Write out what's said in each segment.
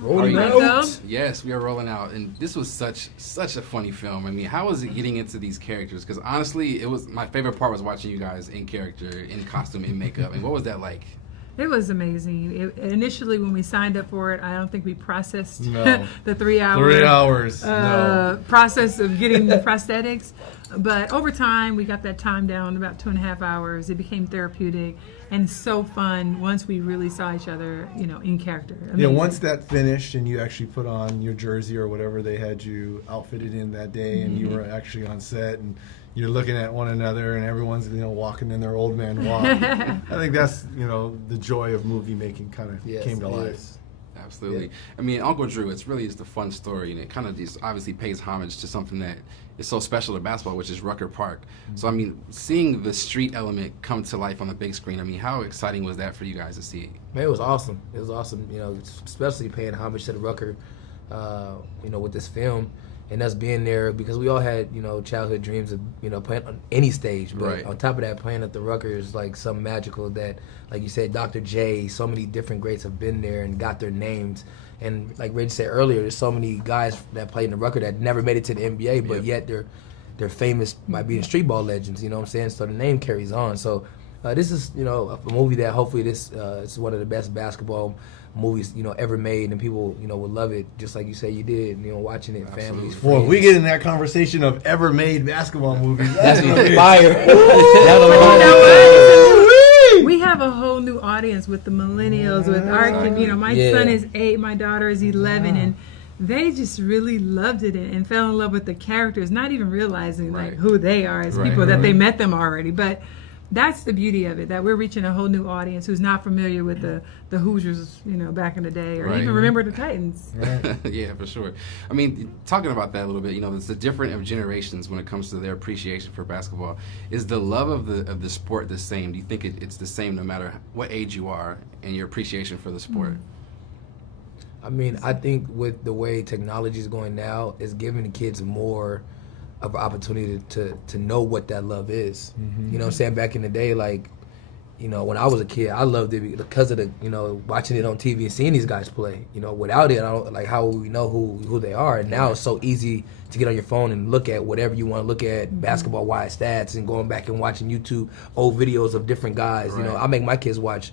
Rolling out. Yes, we are rolling out, and this was such a funny film. I mean, how was it getting into these characters? Because honestly, it was my favorite part was watching you guys in character, in costume, in makeup. And what was that like? It was amazing. Initially, when we signed up for it, I don't think we processed No. the 3 hour 3 hours. No. process of getting the prosthetics. But over time, we got that time down about 2.5 hours. It became therapeutic and so fun once we really saw each other, in character. Yeah, Amazing. once that finished and you actually put on your jersey or whatever they had you outfitted in that day, and you were actually on set and you're looking at one another and everyone's walking in their old man walk. I think that's the joy of movie making kind of came to life. Is. Absolutely. Yeah. I mean, Uncle Drew, it's really just a fun story, and it kind of just obviously pays homage to something that is so special to basketball, which is Rucker Park. So, I mean, seeing the street element come to life on the big screen, I mean, how exciting was that for you guys to see? Man, it was awesome. It was awesome, especially paying homage to the Rucker, with this film. And us being there, because we all had, childhood dreams of, playing on any stage. But Right. on top of that, playing at the Rucker is like something magical that, like you said, Dr. J, so many different greats have been there and got their names. And like Reggie said earlier, there's so many guys that played in the Rucker that never made it to the NBA, but yet they're famous by being street ball legends, you know what I'm saying? So the name carries on. So this is, a movie that hopefully this is one of the best basketball movies, ever made, and people, will love it just like you say you did, watching it, families, friends. Well, if we get in that conversation of ever made basketball movies, That's gonna be fire. We have a whole new audience with the millennials, with our kid. My son is 8, my daughter is 11, and they just really loved it and fell in love with the characters, not even realizing like who they are as people that they met them already. But that's the beauty of it, that we're reaching a whole new audience who's not familiar with the Hoosiers, back in the day, or even remember the Titans. Yeah, for sure. I mean, talking about that a little bit, it's the different of generations when it comes to their appreciation for basketball. Is the love of the sport the same? Do you think it's the same no matter what age you are and your appreciation for the sport? I mean, I think with the way technology is going now, it's giving the kids more of an opportunity to know what that love is. You know what I'm saying? Back in the day, like, when I was a kid, I loved it because of the, watching it on TV and seeing these guys play. Without it, I don't, like, how would we know who they are? And now it's so easy to get on your phone and look at whatever you want to look at, basketball-wise stats, and going back and watching YouTube old videos of different guys. I make my kids watch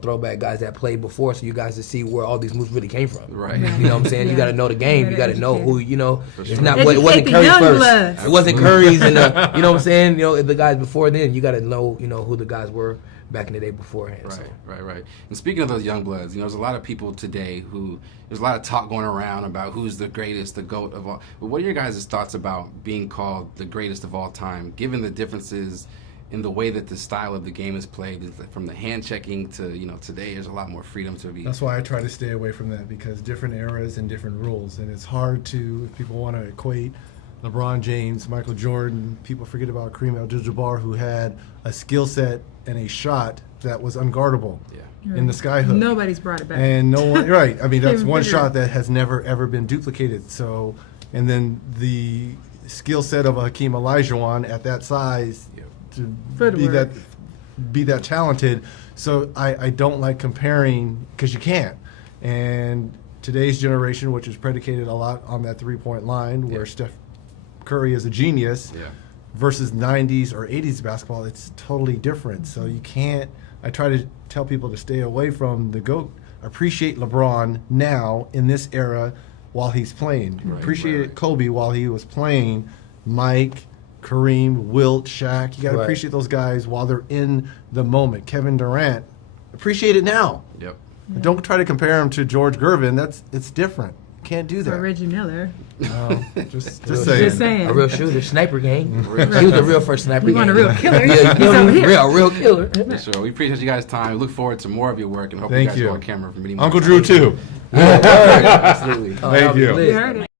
throwback guys that played before, so you guys to see where all these moves really came from. Right. You know what I'm saying? You got to know the game. You got to know who, it's not Educate it wasn't the Curry young first. bloods. It wasn't Curry's and you know what I'm saying? The guys before then, you got to know, who the guys were back in the day beforehand. Right, So. right. And speaking of those young bloods, there's a lot of people today there's a lot of talk going around about who's the greatest, the GOAT of all. But what are your guys' thoughts about being called the greatest of all time, given the differences in the way that the style of the game is played, from the hand checking to, today there's a lot more freedom to be. That's why I try to stay away from that, because different eras and different rules, and it's hard to, if people want to equate LeBron James, Michael Jordan, people forget about Kareem Abdul-Jabbar, who had a skill set and a shot that was unguardable in the sky hook. Nobody's brought it back. And no one, right, I mean, that's Can't one figure shot it. that has never, ever been duplicated. So, and then the skill set of a Hakeem Olajuwon at that size, to Footwork. be that talented. So I don't like comparing, because you can't. And today's generation, which is predicated a lot on that three-point line, where Steph Curry is a genius, versus 90s or 80s basketball, it's totally different. So you can't, I try to tell people to stay away from the GOAT. Appreciate LeBron now in this era while he's playing. Appreciate Kobe while he was playing, Mike, Kareem, Wilt, Shaq. You got to appreciate those guys while they're in the moment. Kevin Durant, appreciate it now. Yep. Don't try to compare him to George Gervin. It's different. Can't do that. Or Reggie Miller. Just Just saying. saying. A real shooter, sniper gang. He was a real first sniper We gang. want a real killer. Yeah, He's over here. a real killer. For sure. We appreciate you guys' time. We look forward to more of your work, and hope Thank you guys you. go on camera for many more. Uncle Drew, too. Absolutely. Thank you. You heard it.